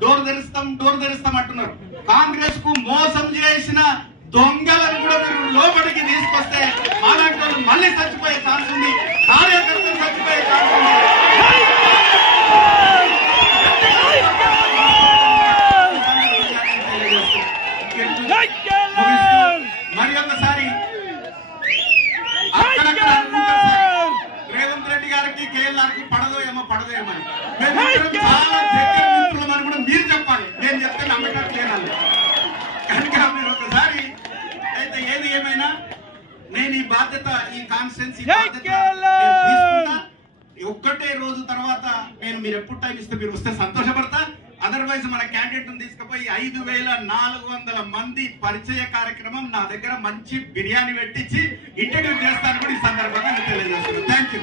Door తెరుస్తాం అంటున్నారు. కాంగ్రెస్ కు మోసం చేసిన దొంగలను కూడా మీరు లోపలికి తీసుకొస్తే అలాంటి వాళ్ళు మళ్ళీ చచ్చిపోయే ఛాన్స్ ఉంది, కార్యకర్తలు చచ్చిపోయే ఛాన్స్ ఉంది. మరి ఒకసారి అక్కడక్కడ రేవంత్ రెడ్డి గారికి కేఎల్ఆర్ కి పడదో ఏమో అని చాలా దగ్గర మిత్రులమని కూడా మీరు చెప్పాలి. నేను చెప్తే నమ్మకట్లేను కనుక మీరు ఒకసారి అయితే ఏది ఏమైనా నేను ఈ బాధ్యత, ఈ కాన్స్టిట్యున్సీ బాధ్యత ఒక్కటే రోజు తర్వాత మీరు ఎప్పుడు టైం ఇస్తే మీరు వస్తే సంతోషపడతా. అదర్వైజ్ మన క్యాండిడేట్ తీసుకుపోయి 5400 మంది పరిచయ కార్యక్రమం నా దగ్గర మంచి బిర్యానీ పెట్టించి ఇంటర్వ్యూ చేస్తాను కూడా ఈ సందర్భంగా తెలియజేస్తున్నాను. Thank you.